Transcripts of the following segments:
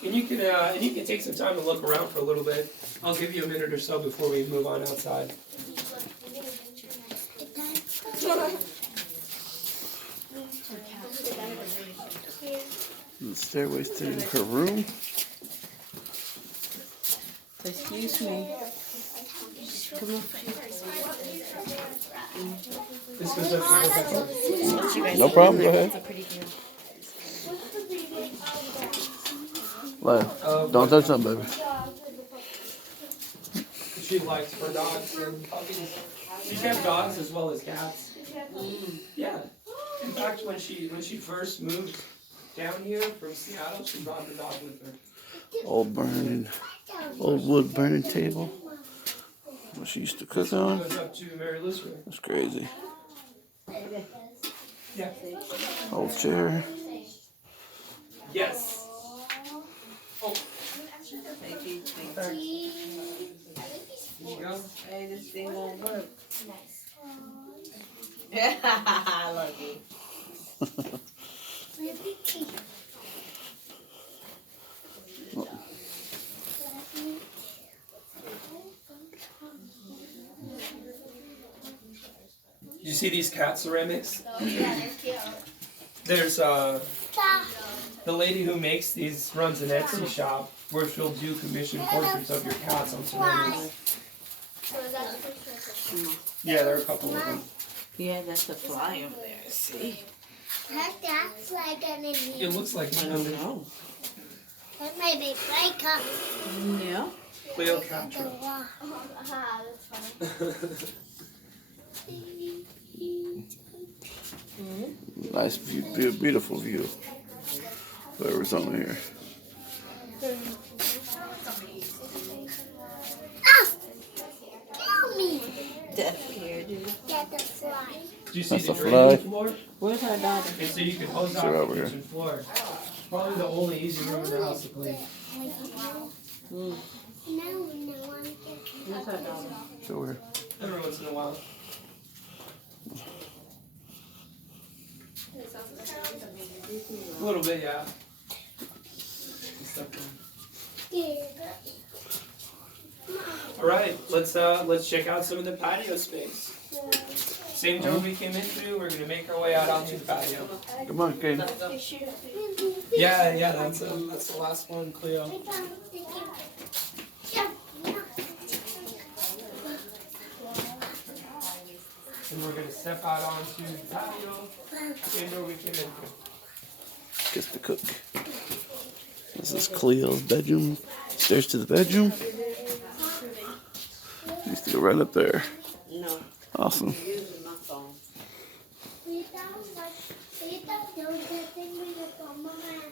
And you can take some time to look around for a little bit. I'll give you a minute or so before we move on outside. The stairways to her room. Excuse me. Come on. This was a No problem, go ahead. Don't touch them, baby. She likes her dogs and puppies. She kept dogs as well as cats. Yeah. In fact, when she first moved down here from Seattle, she brought the dog with her. Old wood burning table. What she used to cook on. Goes up to Mary Lou's room. That's crazy. Yeah. Old chair. Yes. Oh. There you go. Hey, this thing won't work. Yeah, I love you. You see these cat ceramics? There's the lady who makes these runs an Etsy shop where she'll do commissioned portraits of your cats on ceramics. Yeah, there are a couple of them. Yeah, that's a fly over there. See? That's like an Indian. It looks like I don't know. That might be break up. Yeah. Cleopatra. Nice view, beautiful view. Whoever's on here. Ah! Kill me! That's here, dude. Get the fly. Do you see That's the a drainage fly. floor? Where's our daughter? And so you can hose They're off over the here. kitchen floor. Probably the only easy room in the house to clean. Mm. Where's our daughter? It's over here. Every once in a while. A little bit, yeah. All right, let's check out some of the patio space. Same door we came into. We're gonna make our way out onto the patio. Come on, Kaden. Yeah, that's the last one, Cleo. And we're gonna step out onto the patio. Same door we came into. Gets to cook. This is Cleo's bedroom. Stairs to the bedroom. Used to go right up there. No. Awesome. I'm using my phone.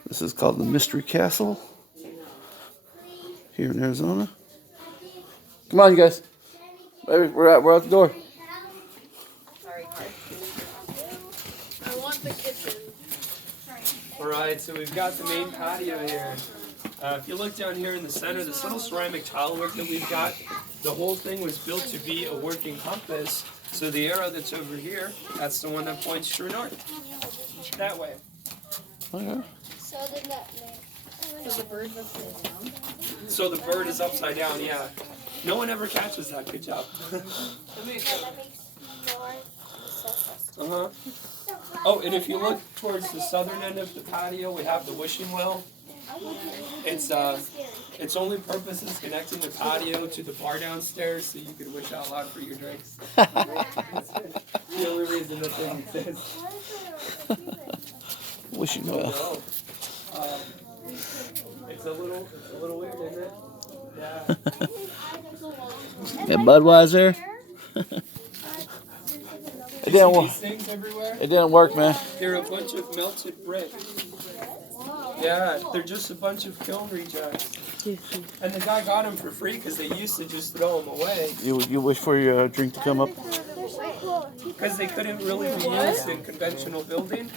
This is called the Mystery Castle here in Arizona. Come on, you guys. Baby, we're out the door. I want the kitchen. All right, so we've got the main patio here. If you look down here in the center, this little ceramic tile work that we've got, the whole thing was built to be a working compass. So the arrow that's over here, that's the one that points true north. That way. Okay. So the nutmeg. So the bird was down. So the bird is upside down, yeah. No one ever catches that. Good job. That makes Uh-huh. Oh, and if you look towards the southern end of the patio, we have the wishing well. Its only purpose is connecting the patio to the bar downstairs so you can wish out loud for your drinks. That's the only reason that thing exists. Wishing well. No. It's a little weird, isn't it? Yeah. Yeah, Budweiser. It didn't work. These things everywhere? It didn't work, man. They're a bunch of melted brick. Yeah, they're just a bunch of kiln rejects. And the guy got them for free because they used to just throw them away. You wish for your drink to come up? Because they couldn't really be used in conventional building.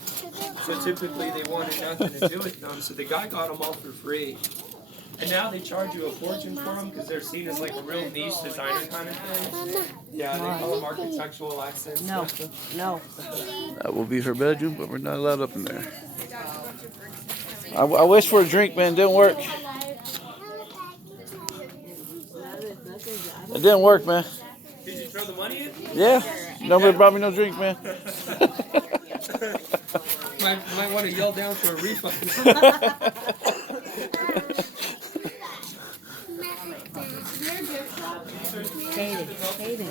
So typically they wanted nothing to do with them. So the guy got them all for free. And now they charge you a fortune for them because they're seen as like a real niche designer kind of thing. Yeah, they call them architectural accents. No. No. That will be her bedroom, but we're not allowed up in there. I wish for a drink, man. It didn't work. It didn't work, man. Did you throw the money in? Yeah. Nobody brought me no drink, man. Might want to yell down for a refund. Hayden.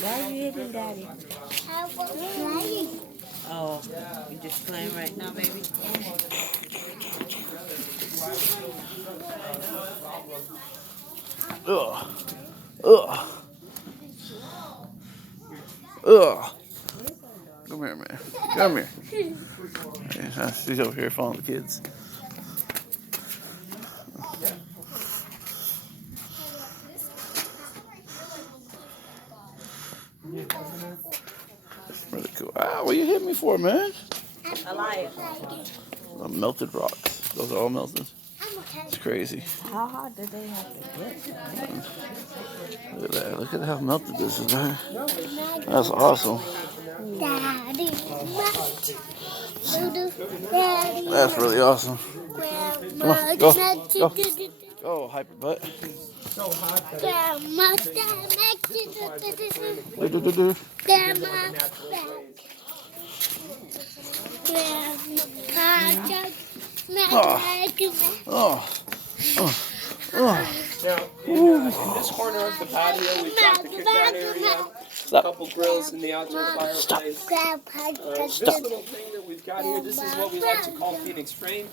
Why are you hitting Daddy? Oh, you just playing right now, baby? Ugh. Ugh. Ugh. Come here, man. Come here. Yeah, she's over here following the kids. Really cool. Ah, what you hit me for, man? I like it. Melted rocks. Those are all melted. It's crazy. How hard did they have to get? Look at that. Look at how melted this is, man. That's awesome. Daddy, That's really awesome. Grandma, Go. Oh, hyper butt. So hot that Grandma, Do-do-do-do. Grandma, Oh. Oh. Oh. Now, in this corner of the patio, we've got the cookout area, a couple grills in the outdoor fireplace. This little thing that we've got here, this is what we like to call Phoenix Frame.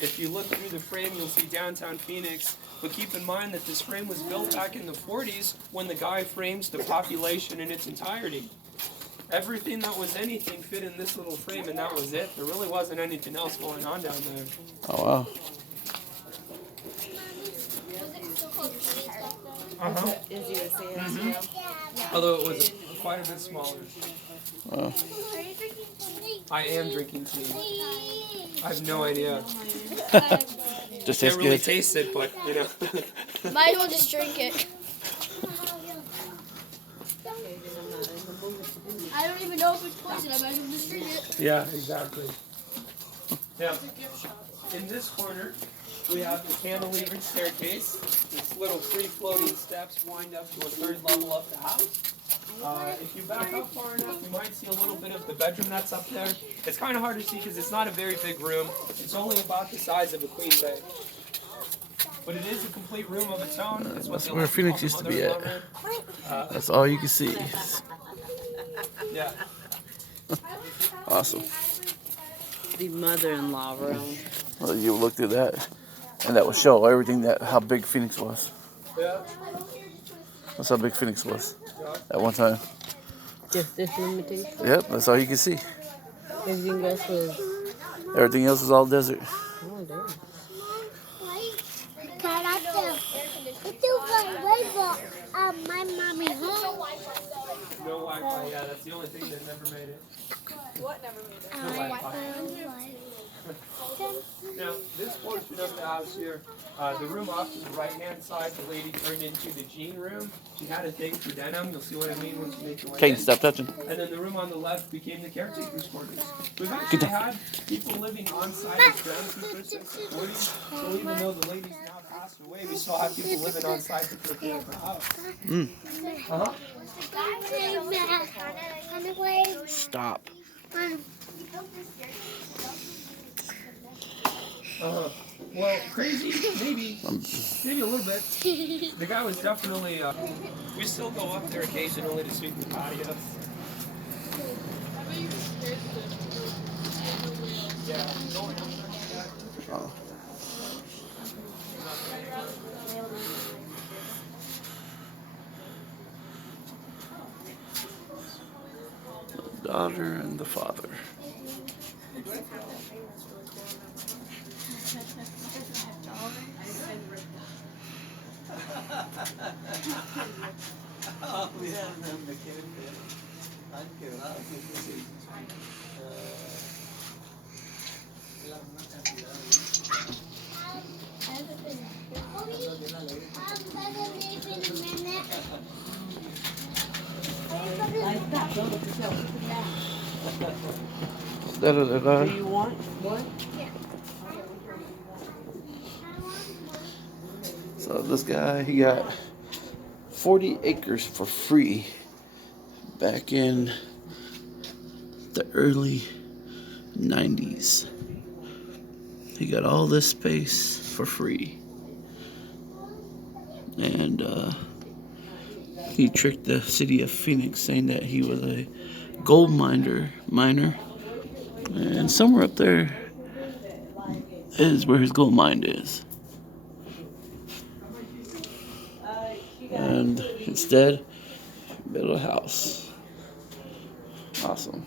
If you look through the frame, you'll see downtown Phoenix. But keep in mind that this frame was built back in the 40s when the guy frames the population in its entirety. Everything that was anything fit in this little frame, and that was it. There really wasn't anything else going on down there. Oh, wow. Uh-huh. Although it was quite a bit smaller. Oh. I am drinking tea. I have no idea. Just Can't tastes really good. taste it, but you know. Might as well just drink it. I don't even know if it's poison. I might as well just drink it. Yeah, exactly. Now, in this corner, we have the cantilevered staircase. This little free-floating steps wind up to a third level of the house. If you back up far enough, you might see a little bit of the bedroom that's up there. It's kind of hard to see because it's not a very big room. It's only about the size of a queen bed. But it is a complete room of its own. It's what That's they where like to Phoenix call used the to be at. mother-in-law room. That's all you can see. Yeah. Awesome. The mother-in-law room. Well, you look through that, and that will show everything that how big Phoenix was. Yeah. That's how big Phoenix was at one time. Just this limitation. Yep, that's all you can see. Everything else was. Everything else is all desert. Oh, damn. My mommy home. No Wi-Fi, yeah, that's the only thing that never made it. What never made it? No Wi-Fi. Now, this portion of the house here, the room off to the right-hand side, the lady turned into the jean room. She had a thing for denim. You'll see what I mean once you make your way Kane, in. stop touching. And then the room on the left became the caretaker's quarters. We've actually had people living on site as groundskeepers since the 40s. So even though the lady's now passed away, we still have people living on site to take care of the house. Uh-huh. Stop. Well, crazy, maybe a little bit. The guy was definitely, we still go up there occasionally to sweep the patio. Yeah. Oh. The daughter and the father. Da, da, da, da. Do you want what? So this guy, he got 40 acres for free back in the early 90s. He got all this space for free. And he tricked the city of Phoenix saying that he was a gold miner. And somewhere up there is where his gold mine is. And instead, built a house. Awesome.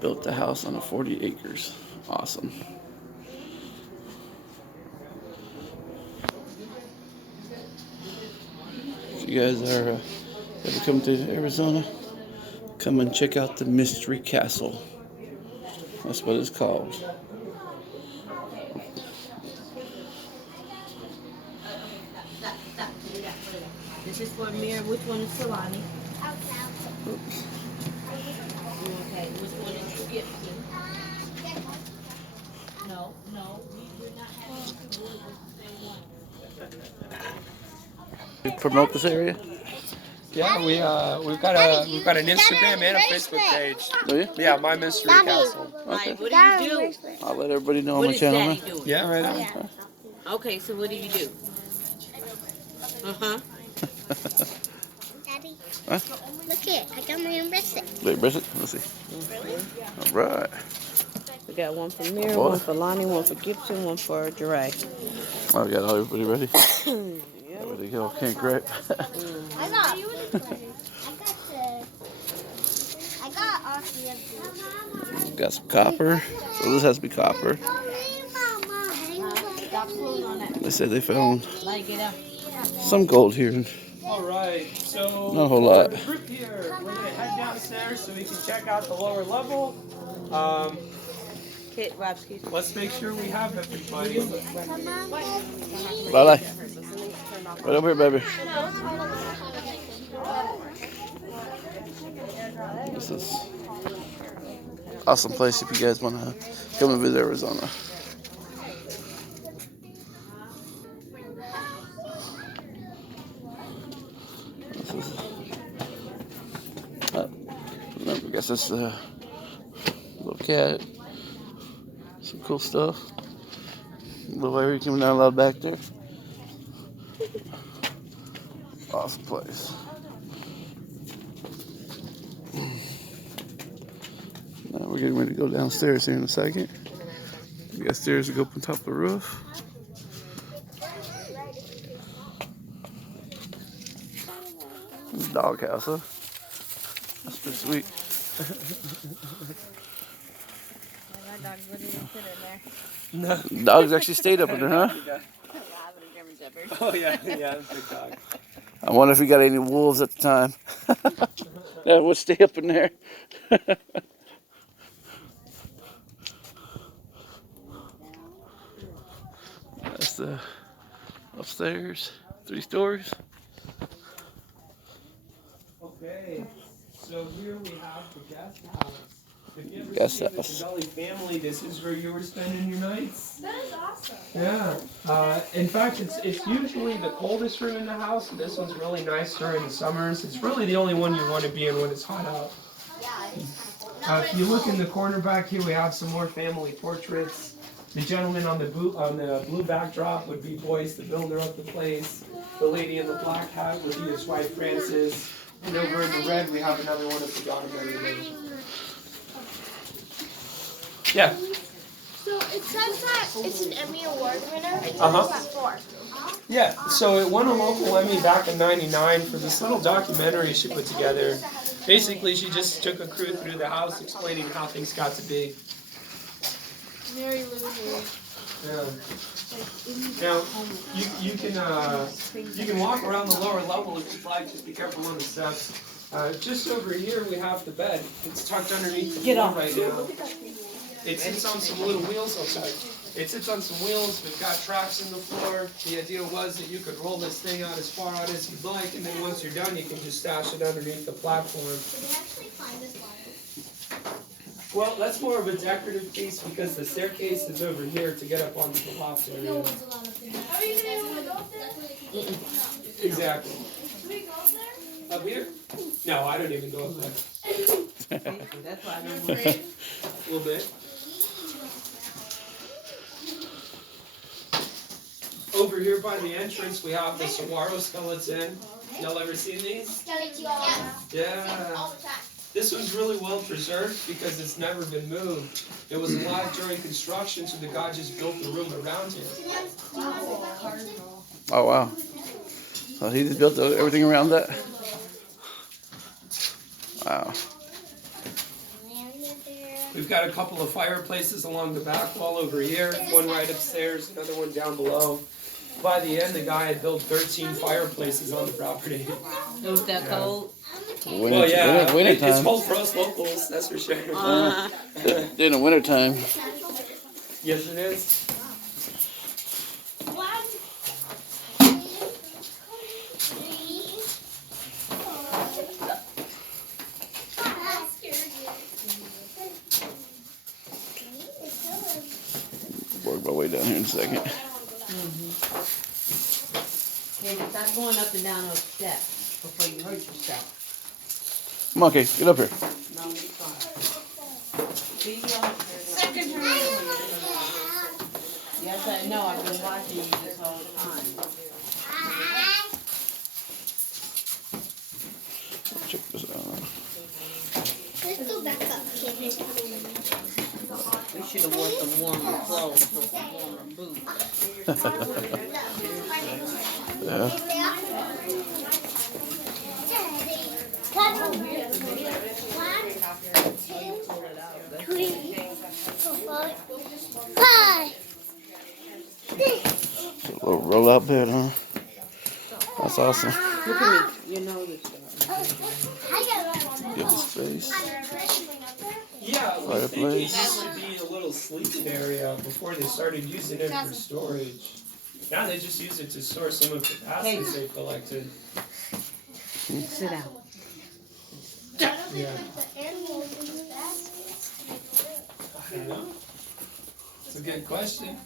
Built the house on 40 acres. Awesome. If you guys are ever come to Arizona, come and check out the Mystery Castle. That's what it's called. This is for Mira. Which one is Solani? Oops. Okay, which one did you get? No, we're not having You promote this area? Yeah, we've got an Instagram and a Facebook page. Do you? Yeah, My Mystery Castle. Okay. What do you do? I'll let everybody know on What my is channel. Daddy Man. doing? Yeah, right on. Okay, so what do you do? Uh-huh. Daddy, Huh? look here. I got my own bracelet. Wait, brush it. Let's see. All right. We got one for Mira, boy. one for Lonnie, one for Gibson, one for Jeray. Oh, we got everybody ready. Everybody go. Can't grab. I got all three of these. Got some copper. So this has to be copper. They said they found some gold here. All right, so Not a whole for lot. the group here, we're gonna head downstairs so we can check out the lower level. Kit, Rob, excuse me. Let's make sure we have everybody. Bye. Right over here, baby. This is awesome place if you guys want to come and visit Arizona. This is, I guess it's a little cat. Some cool stuff. Little area coming down a lot back there. Awesome place. Now we're getting ready to go downstairs here in a second. We got stairs to go up on top of the roof. Dog house, huh? That's pretty sweet. My dog wouldn't even fit in there. No. Dogs actually stayed up in there, huh? Oh yeah, big dog. I wonder if you got any wolves at the time. That would stay up in there. That's the upstairs, 3 stories. Okay, so here we have the guest house. If you ever Guest see the house. Gully family, this is where you were spending your nights. That is awesome. Yeah. In fact, it's usually the coldest room in the house, and this one's really nice during the summers. It's really the only one you want to be in when it's hot out. If you look in the corner back here, we have some more family portraits. The gentleman on the blue backdrop would be Boyce, the builder of the place. The lady in the black hat would be his wife, Frances. And over in the red, we have another one of the documentary. Yeah. So it says that it's an Emmy Award winner. Uh-huh. What's that for? Yeah, so it won a local Emmy back in '99 for this little documentary she put together. Basically, she just took a crew through the house explaining how things got to be. Mary Lou. Yeah. Now, you can walk around the lower level if you'd like. Just be careful on the steps. Just over here, we have the bed. It's tucked underneath the floor right now. It sits on some little wheels outside. It sits on some wheels. We've got tracks in the floor. The idea was that you could roll this thing out as far out as you'd like, and then once you're done, you can just stash it underneath the platform. Did they actually find this live? Well, that's more of a decorative piece because the staircase is over here to get up onto the loft area. Exactly. Up here? No, I don't even go up there. That's why I don't A little bit. Over here by the entrance, we have the saguaro skeleton. Y'all ever seen these? Yeah. This one's really well preserved because it's never been moved. It was alive during construction, so the guy just built the room around it. Oh wow. So he just built everything around that? Wow. We've got a couple of fireplaces along the back wall over here, one right upstairs, another one down below. By the end, the guy had built 13 fireplaces on the property. It was that cold. Winter, Well, yeah, winter it's time. cold for us locals, that's for sure. In the winter time. Yes, it is. Work my way down here in a second. Hey, stop going up and down those steps before you hurt yourself. Come on, Kate, get up here. No, it's fine. See, second Yes, I know. I've been watching you this whole time. Check this out. Let's go back up, kid. We should have worn some warmer clothes or some warmer boots. Yeah. It's a little roll out bed, huh? That's awesome. Look at me. You know this. Give us space. Yeah, I was thinking Fireplace. this would be a little sleeping area before they started using it for storage. Now they just use it to store some of the passes they collected. Sit down. Yeah. I don't know. It's a good question.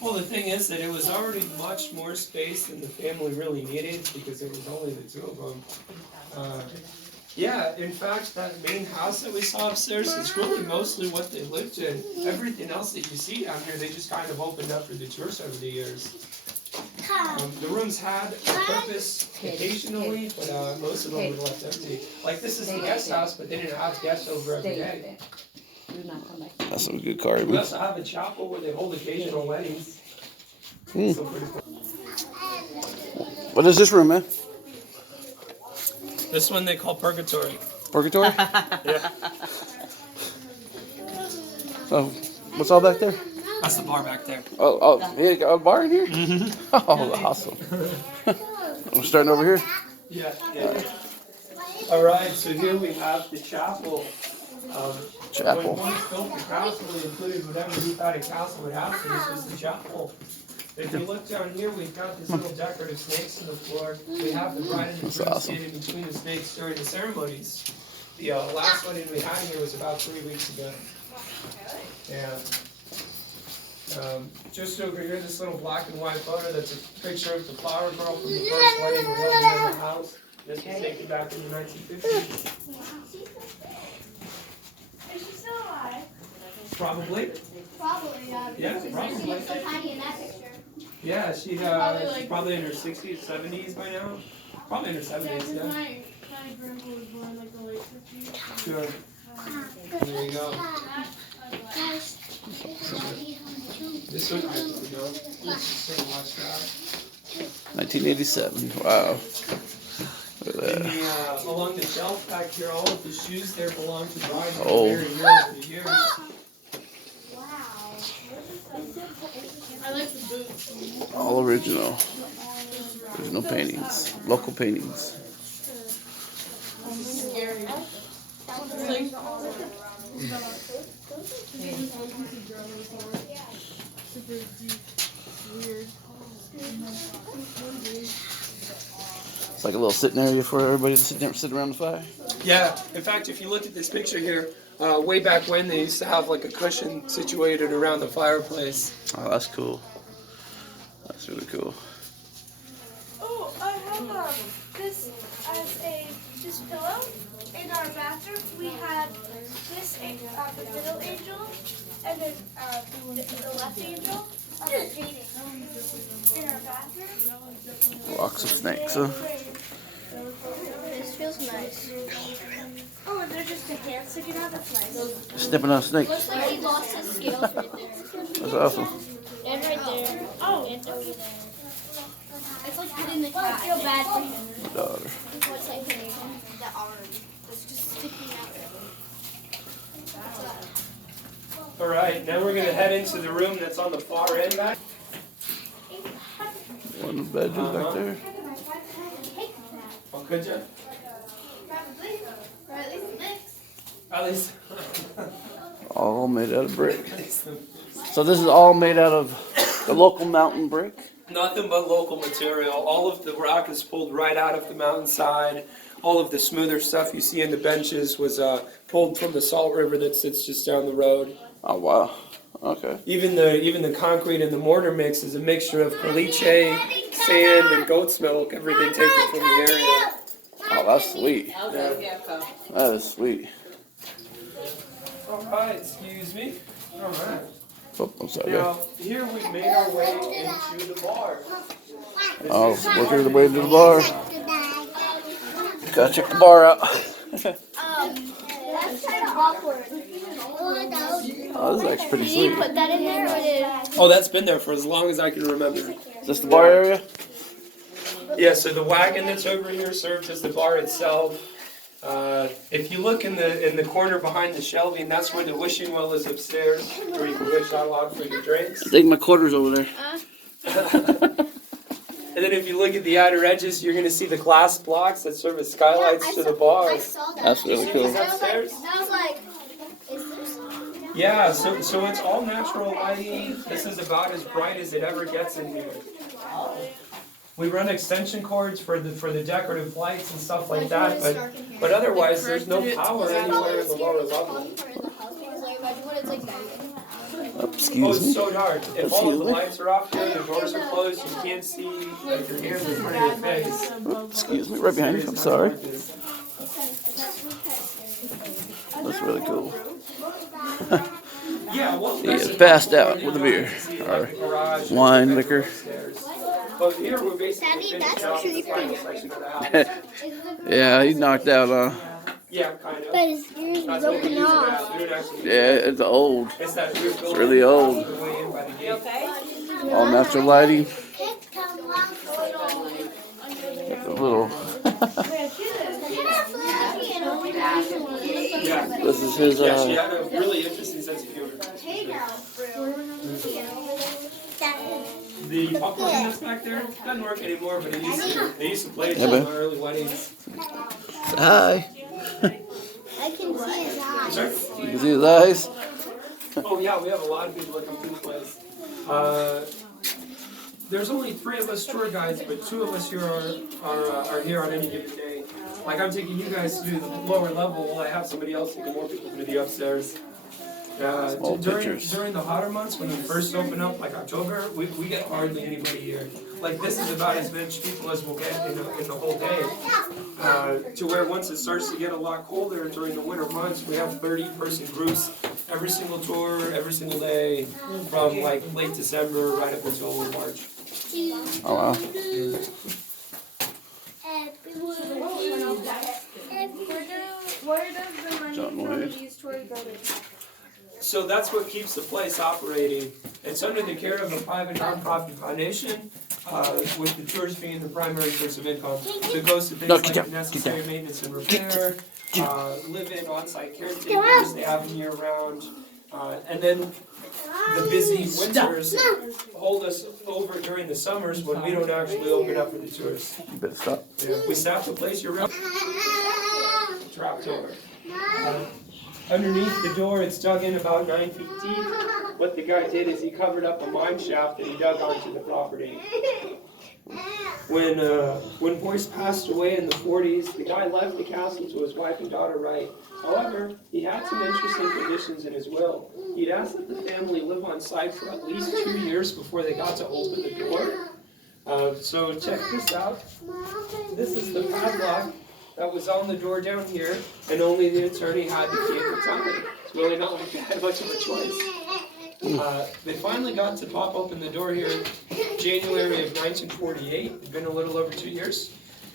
Well, the thing is that it was already much more space than the family really needed because it was only the two of them. Yeah, in fact, that main house that we saw upstairs is really mostly what they lived in. Everything else that you see down here, they just kind of opened up for the tourists over the years. The rooms had a purpose occasionally, but most of them were left empty. Like this is the guest house, but they didn't have guests over every day. That's some good We carving. also have a chapel where they hold occasional weddings. Hmm. So pretty cool. What is this room, man? This one they call purgatory. Purgatory? Yeah. Oh, what's all back there? That's the bar back there. Oh, you got a bar in here? Oh, awesome. I'm starting over here. Yeah. All right, so here we have the chapel. Chapel. When Morris built the castle, he included whatever he thought a castle would have, so this was the chapel. If you look down here, we've got these little decorative snakes on the floor. We have the bride and the That's groom awesome. standing between the snakes during the ceremonies. The last wedding we had here was about 3 weeks ago. And just over here, this little black and white photo, that's a picture of the flower girl from the first wedding we held here in the house. This was taken back in the 1950s. Is she still alive? Probably. Probably, yeah. Yeah, She probably. looks so tiny in that picture. Yeah, she's probably in her 60s, 70s by now. Probably in her 70s, Because yeah. my grandpa was born like the late 50s. Sure. There you go. This one, I don't know. Let's just sort of watch that. 1987. Wow. Look at And that. along the shelf back here, all of the shoes there belong to brides who Oh. were married here over the years. I like the boots. All original. Original paintings. Local paintings. Scary. Super deep, weird. It's like a little sitting area for everybody to sit around the fire. Yeah, in fact, if you look at this picture here, way back when they used to have like a cushion situated around the fireplace. Oh, that's cool. That's really cool. Oh, I have this as this pillow in our bathroom. We had this the middle angel and then the left angel in our bathroom. Lots of snakes, huh? This feels nice. Oh, and there's just a hand sticking out. That's nice. Snipping on snakes. Looks like he lost his scales right there. That's awesome. And right there. Oh. And over there. It's like hitting the cat. I feel bad for him. Daughter. What's like hitting the arm that's just sticking out. All right, now we're gonna head into the room that's on the far end back. One of the bedrooms back there. Oh, could you? Probably. Or at least mix. At least. All made out of brick. So this is all made out of the local mountain brick? Nothing but local material. All of the rock is pulled right out of the mountainside. All of the smoother stuff you see in the benches was pulled from the Salt River that sits just down the road. Oh, wow. Okay. Even the concrete and the mortar mix is a mixture of caliche, sand, and goat's milk. Everything taken from the area. Oh, that's sweet. Okay, Gecko. That is sweet. All right, excuse me. All right. Oh, I'm sorry. Now here we've made our way into the bar. Oh, working the way to the bar. Gotta check the bar out. That's kind of awkward. Oh, this is actually pretty Did you sweet. put that in there or did Oh, that's been there for as long as I can remember. Is this the bar area? Yeah, so the wagon that's over here serves as the bar itself. If you look in the corner behind the shelving, that's where the wishing well is upstairs, where you can wish out loud for your drinks. I think my quarter's over there. And then if you look at the outer edges, you're going to see the glass blocks that serve as skylights to the bar. I saw that. That's really cool. Upstairs? I was like, is there something? Yeah, so it's all natural lighting. This is about as bright as it ever gets in here. We run extension cords for the decorative lights and stuff like that, but otherwise there's no power anywhere in the lower level. Oh, Oh, excuse it's me. so dark. If all of Excuse the me. lights are off here, the doors are closed, you can't see like your hands in front of your face. Excuse me. Right behind you. I'm sorry. That's really cool. Yeah, well, He is passed out with a beer. Or wine, liquor. But here we're basically Daddy, that's finishing out the creepy. final section of the house. Yeah, he knocked out, Yeah, kind of. But his ears That's what we broken use it off. as. We don't actually use Yeah, it's old. it. It's that weird building really old. the way in by the gate. All natural lighting. A little. Yeah. This is his, Yeah, she had a really interesting sense of humor. The popcorn that's back there doesn't work anymore, but they used to play it Yeah, in man. my early weddings. Hi. I can see his eyes. Sure. You can see his eyes. Oh yeah, we have a lot of people that come to the place. There's only 3 of us tour guides, but 2 of us here are here on any given day. Like I'm taking you guys to the lower level while I have somebody else taking more people to the upstairs. Small pictures. During the hotter months when we first open up, like October, we get hardly anybody here. Like this is about as many people as we'll get in the whole day. To where once it starts to get a lot colder during the winter months, we have 30-person groups every single tour, every single day, from like late December right up until March. Oh, wow. Where does the money John from Wayne. these tours go to? So that's what keeps the place operating. It's under the care of a private nonprofit foundation, with the tours being the primary source of income. So it goes to things No, like get down, necessary get down. maintenance and repair, live-in on-site caretakers, they have them year-round. And then the busy winters hold us over during the summers when we don't actually open up for the tourists. You better stop. Yeah, we staff the place year-round. Trap door. Underneath the door, it's dug in about 9 feet deep. What the guy did is he covered up a mine shaft that he dug onto the property. When Boyce passed away in the 40s, the guy left the castle to his wife and daughter, right? However, he had some interesting conditions in his will. He'd asked that the family live on site for at least 2 years before they got to open the door. So check this out. This is the padlock that was on the door down here, and only the attorney had the key at the time. It's really not like they had much of a choice. They finally got to pop open the door here in January of 1948. It'd been a little over 2 years.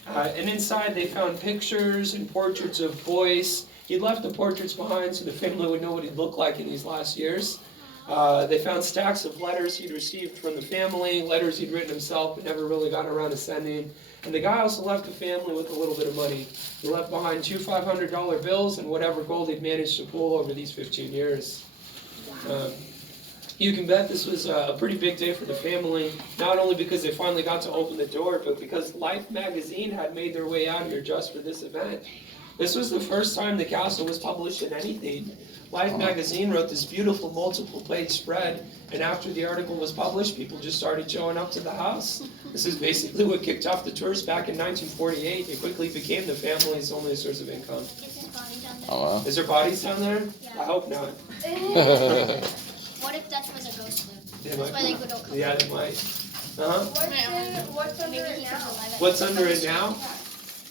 And inside they found pictures and portraits of Boyce. He'd left the portraits behind so the family would know what he'd looked like in these last years. They found stacks of letters he'd received from the family, letters he'd written himself but never really gotten around to sending. And the guy also left the family with a little bit of money. He left behind 2 $500 bills and whatever gold he'd managed to pull over these 15 years. You can bet this was a pretty big day for the family, not only because they finally got to open the door, but because Life magazine had made their way out here just for this event. This was the first time the castle was published in anything. Life magazine wrote this beautiful multiple-page spread, and after the article was published, people just started showing up to the house. This is basically what kicked off the tours back in 1948. It quickly became the family's only source of income. Oh, wow. Is there bodies down there? I hope not. What if that's where the ghosts live? They That's might. why they don't come. Yeah, they might. Uh-huh. What's under Maybe it he now? can survive it. What's under it now?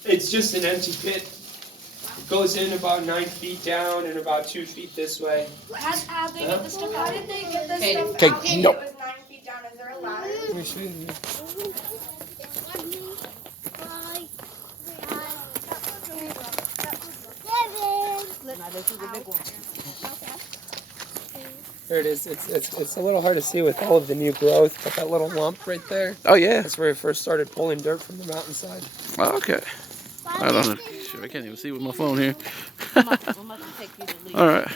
It's just an empty pit. It goes in about 9 feet down and about 2 feet this way. How they get the stuff? How did they get this Okay. stuff Okay, out? If nope. it was 9 feet down, is there a ladder? Let me show you. There it is. It's a little hard to see with all of the new growth, but that little lump right there, Oh, yeah. that's where it first started pulling dirt from the mountainside. Oh, okay. I don't know. Shoot, I can't even see with my phone here. We must take you to leave. All right.